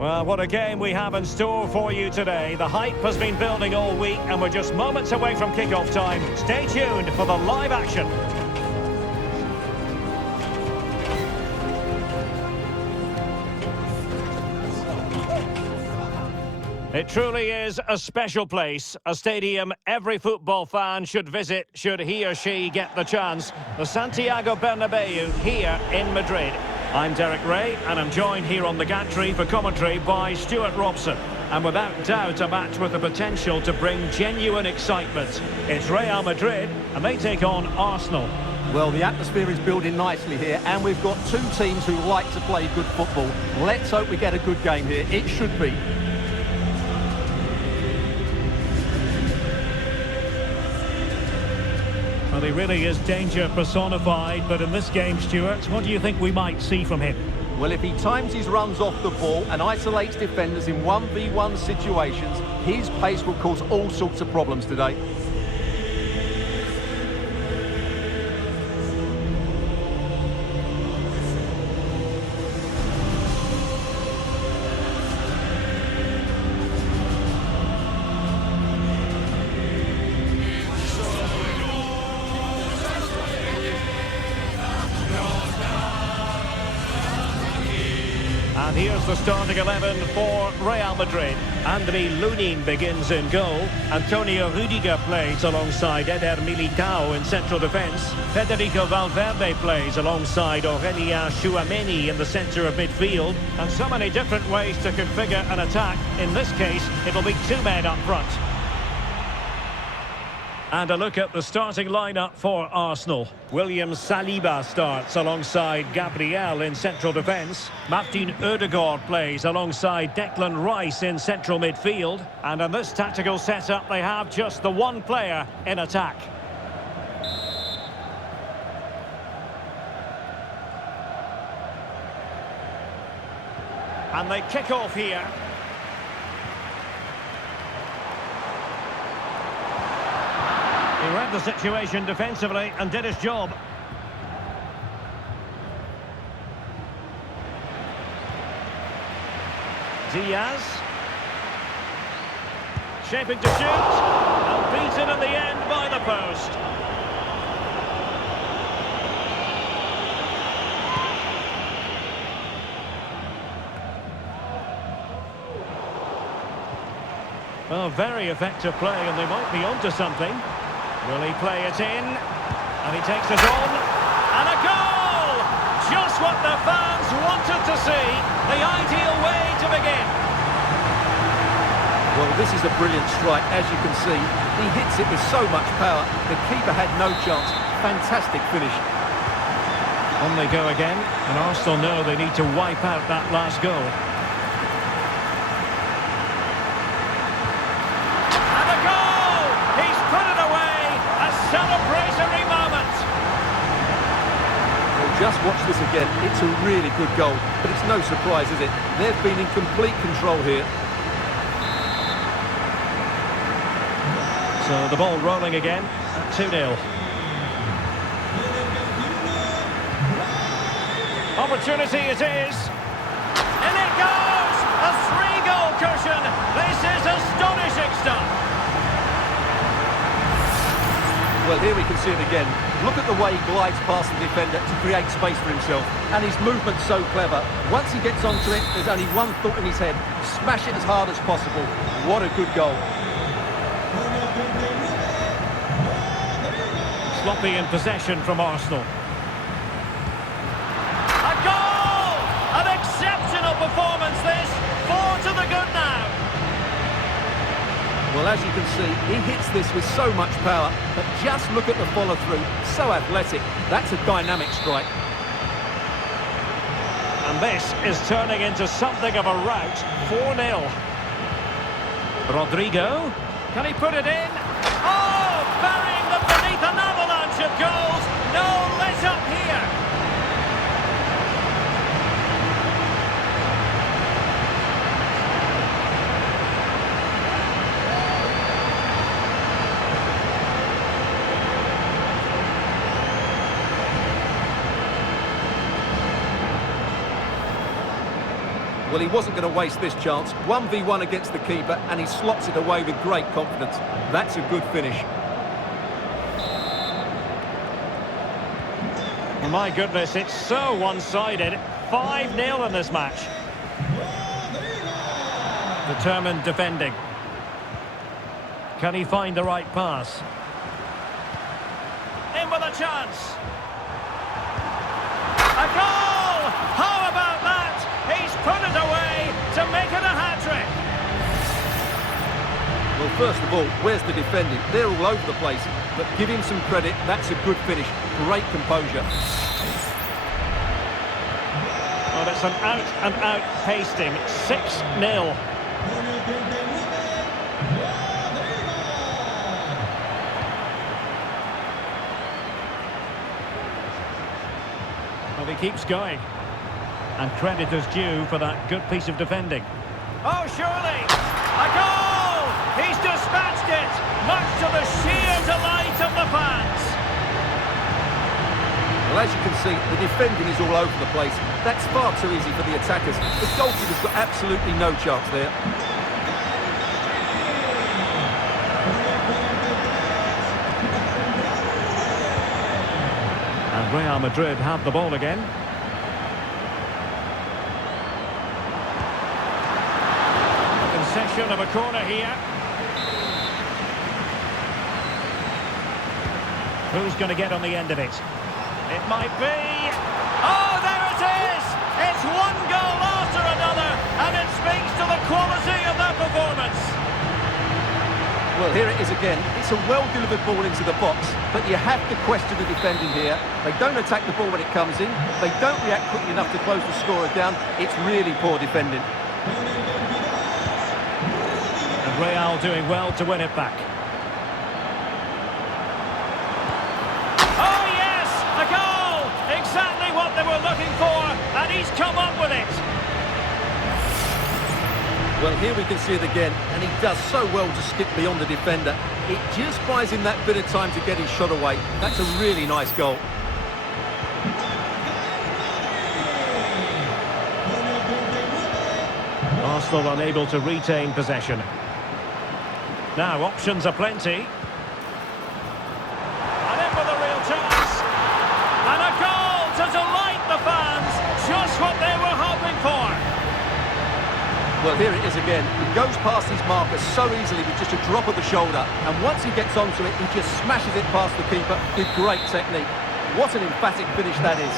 Well, what a game we have in store for you today. The hype has been building all week and we're just moments away from kick-off time. Stay tuned for the live action. It truly is a special place, a stadium every football fan should visit should he or she get the chance. The Santiago Bernabeu here in Madrid. I'm Derek Ray and I'm joined here on the gantry for commentary by Stuart Robson. And without doubt a match with the potential to bring genuine excitement. It's Real Madrid and they take on Arsenal. Well, the atmosphere is building nicely here and we've got two teams who like to play good football. Let's hope we get a good game here. It should be. Well, he really is danger personified, but in this game, Stuart, what do you think we might see from him? Well, if he times his runs off the ball and isolates defenders in 1v1 situations, his pace will cause all sorts of problems today. And here's the starting 11 for Real Madrid. Andriy Lunin begins in goal. Antonio Rudiger plays alongside Eder Militao in central defence. Federico Valverde plays alongside Aurelien Tchouameni in the centre of midfield. And so many different ways to configure an attack. In this case, it'll be two men up front. And a look at the starting lineup for Arsenal. William Saliba starts alongside Gabriel in central defence. Martin Odegaard plays alongside Declan Rice in central midfield. And in this tactical setup, they have just the one player in attack. And they kick off here. He read the situation defensively and did his job. Diaz. Shaping to shoot. And beaten in the end by the post. Well, very effective play and they might be onto something. Will he play it in? And he takes it on. And a goal! Just what the fans wanted to see. The ideal way to begin. Well, this is a brilliant strike, as you can see. He hits it with so much power. The keeper had no chance. Fantastic finish. On they go again. And Arsenal know they need to wipe out that last goal. Celebratory moment. Well, just watch this again. It's a really good goal, but it's no surprise, is it? They've been in complete control here. So the ball rolling again at 2-0. Opportunity it is. And it goes! A 3-goal cushion. This is astonishing stuff. Well, here we can see it again. Look at the way he glides past the defender to create space for himself. And his movement's so clever. Once he gets onto it, there's only one thought in his head. Smash it as hard as possible. What a good goal. Sloppy in possession from Arsenal. A goal! An exceptional performance this. 4 to the good now. Well, as you can see, he hits this with so much power, but just look at the follow-through. So athletic. That's a dynamic strike. And this is turning into something of a rout. 4-0. Rodrigo. Can he put it in? Oh! Burying them beneath an avalanche of goals. No let-up here. Well, he wasn't going to waste this chance. 1v1 against the keeper, and he slots it away with great confidence. That's a good finish. My goodness, it's so one-sided. 5-0 in this match. Determined defending. Can he find the right pass? In with a chance. A goal! How about that? He's put it away to make it a hat-trick. Well, first of all, where's the defending? They're all over the place. But give him some credit. That's a good finish. Great composure. Well, it's an out-and-out pasting. 6-0. Well, he keeps going. And credit is due for that good piece of defending. Oh, surely! A goal! He's dispatched it! Much to the sheer delight of the fans. Well, as you can see, the defending is all over the place. That's far too easy for the attackers. The goalkeeper's got absolutely no chance there. And Real Madrid have the ball again. A concession of a corner here. Who's going to get on the end of it? It might be... Oh, there it is! It's one goal after another, and it speaks to the quality of their performance. Well, here it is again. It's a well-delivered ball into the box, but you have to question the defending here. They don't attack the ball when it comes in. They don't react quickly enough to close the scorer down. It's really poor defending. And Real doing well to win it back. Oh, yes! A goal! Exactly what they were looking for, and he's come up with it. Well, here we can see it again, and he does so well to skip beyond the defender. It just buys him that bit of time to get his shot away. That's a really nice goal. Arsenal unable to retain possession. Now, options are plenty. And in with a real chance. And a goal to delight the fans. Just what they were hoping for. Well, here it is again. He goes past his marker so easily with just a drop of the shoulder. And once he gets onto it, he just smashes it past the keeper with great technique. What an emphatic finish that is.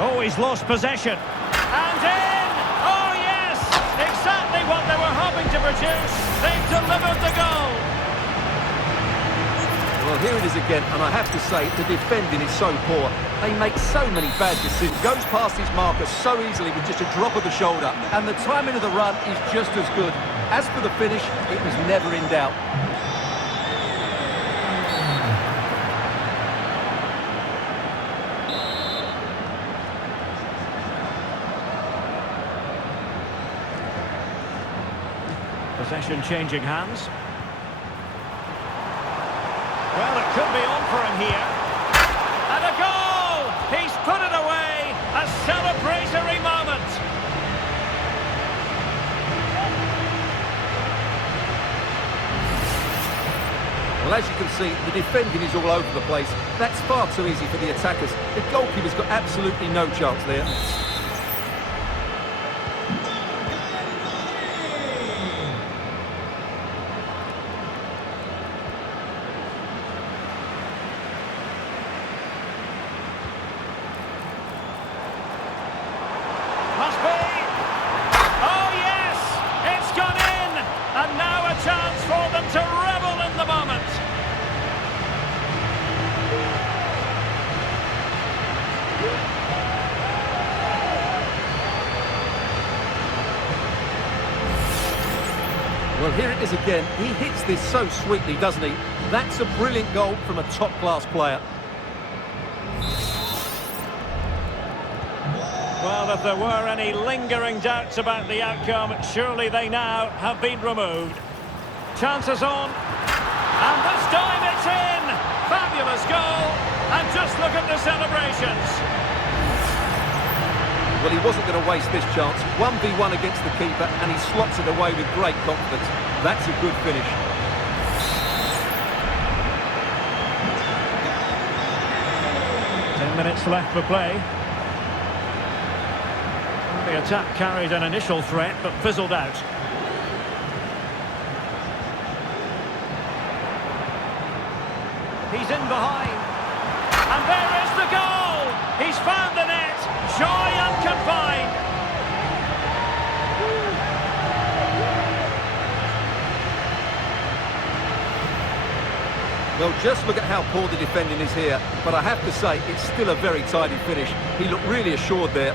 Oh, he's lost possession. And in! Oh, yes! Exactly what they were hoping to produce. They've delivered the goal. Well, here it is again, and I have to say, the defending is so poor. They make so many bad decisions. Goes past his marker so easily with just a drop of the shoulder. And the timing of the run is just as good. As for the finish, it was never in doubt. Possession changing hands. Well, it could be on for him here. And a goal! He's put it away! A celebratory moment! Well, as you can see, the defending is all over the place. That's far too easy for the attackers. The goalkeeper's got absolutely no chance there. Must be! Oh, yes! It's gone in! And now a chance for them to revel in the moment! Well, here it is again. He hits this so sweetly, doesn't he? That's a brilliant goal from a top-class player. Well, if there were any lingering doubts about the outcome, surely they now have been removed. Chances on. And this time it's in! Fabulous goal, and just look at the celebrations. Well, he wasn't going to waste this chance. 1v1 against the keeper, and he slots it away with great confidence. That's a good finish. Minutes left for play. The attack carried an initial threat but fizzled out. He's in behind. And there is the goal! He's found the net! Joy unconfined! Well, just look at how poor the defending is here. But I have to say, it's still a very tidy finish. He looked really assured there.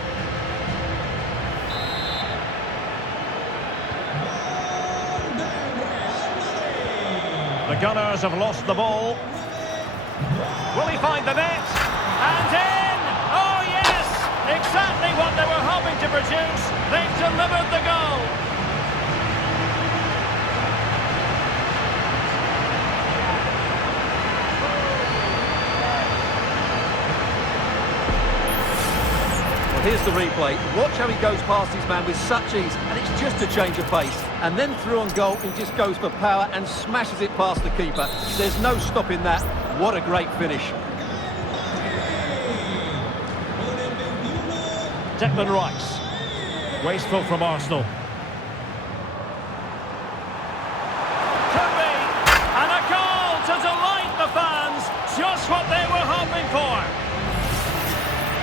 The Gunners have lost the ball. Will he find the net? And in! Oh, yes! Exactly what they were hoping to produce. They've delivered the goal. Here's the replay. Watch how he goes past his man with such ease, and it's just a change of pace. And then through on goal, he just goes for power and smashes it past the keeper. There's no stopping that. What a great finish. Declan Rice. Wasteful from Arsenal. Could be. And a goal to delight the fans. Just what they were hoping for.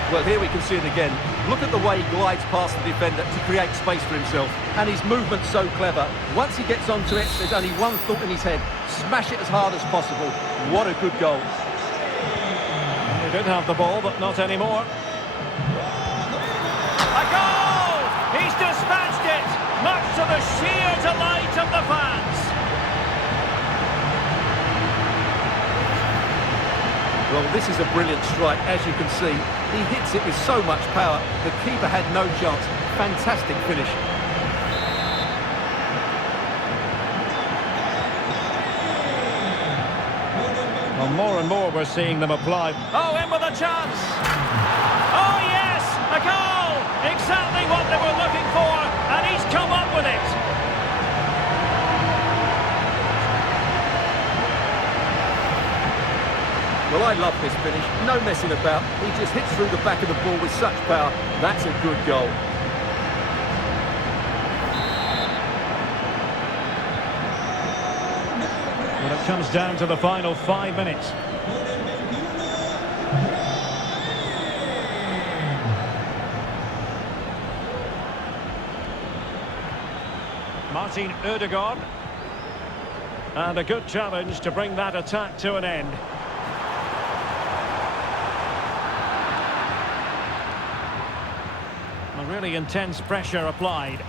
Well, here we can see it again. Look at the way he glides past the defender to create space for himself. And his movement's so clever. Once he gets onto it, there's only one thought in his head. Smash it as hard as possible. What a good goal. He did have the ball, but not anymore. A goal! He's dispatched it, much to the sheer delight of the fans. Well, this is a brilliant strike, as you can see. He hits it with so much power. The keeper had no chance. Fantastic finish. Well, more and more we're seeing them apply. Oh, in with a chance! Oh, yes! A goal! Exactly what they were looking for, and he's come up with it! Well, I love this finish. No messing about. He just hits through the back of the ball with such power. That's a good goal. Well, it comes down to the final 5 minutes. Martin Ødegaard. And a good challenge to bring that attack to an end. Really intense pressure applied. There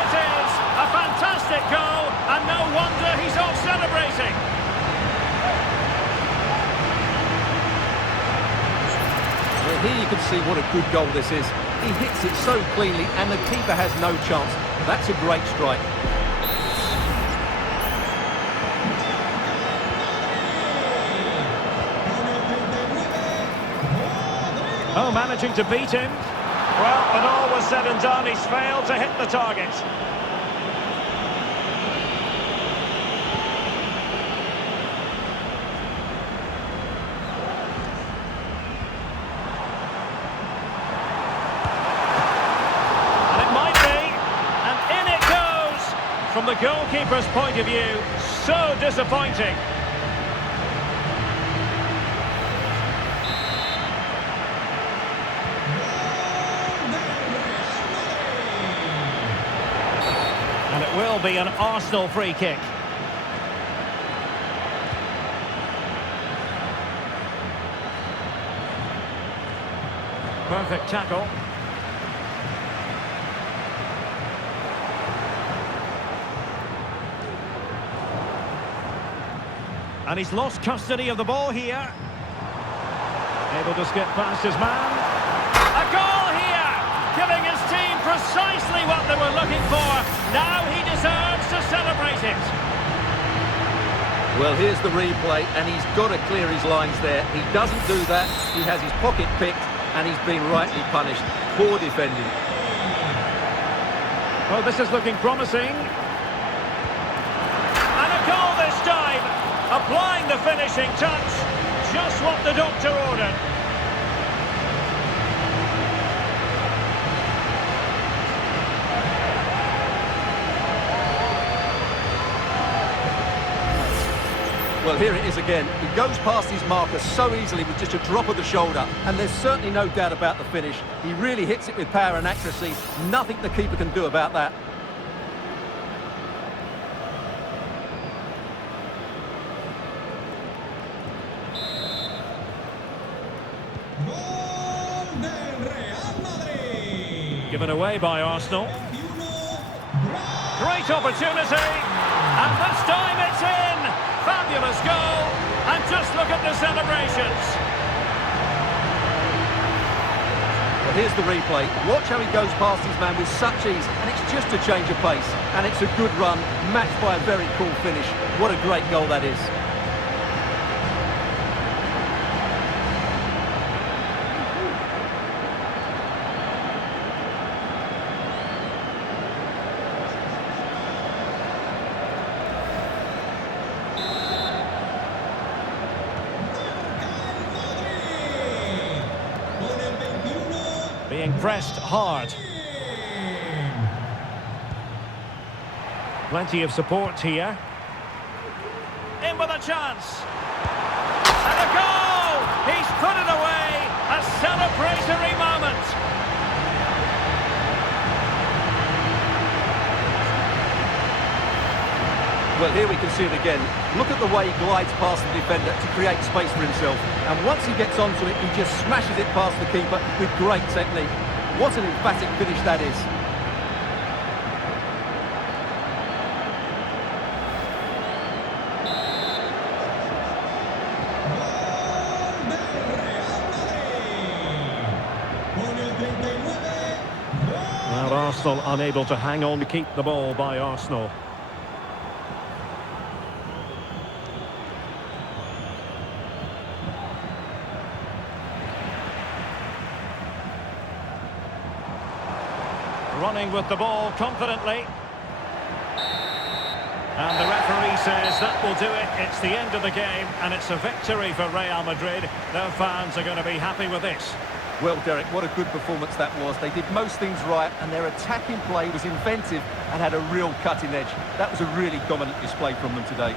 it is! A fantastic goal, and no wonder he's off celebrating. Well, here you can see what a good goal this is. He hits it so cleanly, and the keeper has no chance. That's a great strike. Oh, managing to beat him. Well, when all was said and done, he's failed to hit the target. And it might be. And in it goes. From the goalkeeper's point of view, so disappointing. And it will be an Arsenal free kick. Perfect tackle. And he's lost custody of the ball here. Able to skip past his man. A goal here! Giving his team precisely what they were looking for. Now he deserves to celebrate it. Well, here's the replay, and he's got to clear his lines there. He doesn't do that. He has his pocket picked, and he's been rightly punished. Poor defending. Well, this is looking promising. And a goal this time. Applying the finishing touch. Just what the doctor ordered. Well, here it is again. He goes past his marker so easily with just a drop of the shoulder, and there's certainly no doubt about the finish. He really hits it with power and accuracy. Nothing the keeper can do about that. Given away by Arsenal. Great opportunity. And this time it's in. Fabulous goal. And just look at the celebrations. Well, here's the replay. Watch how he goes past his man with such ease, and it's just a change of pace. And it's a good run, matched by a very cool finish. What a great goal that is. Being pressed hard. Plenty of support here. In with a chance. And a goal! He's put it away. A celebratory moment. Well, here we can see it again. Look at the way he glides past the defender to create space for himself. And once he gets onto it, he just smashes it past the keeper with great technique. What an emphatic finish that is. Well, Arsenal unable to hang on to keep the ball by Arsenal. Running with the ball confidently. And the referee says that will do it. It's the end of the game, and it's a victory for Real Madrid. Their fans are going to be happy with this. Well, Derek, what a good performance that was. They did most things right, and their attacking play was inventive and had a real cutting edge. That was a really dominant display from them today.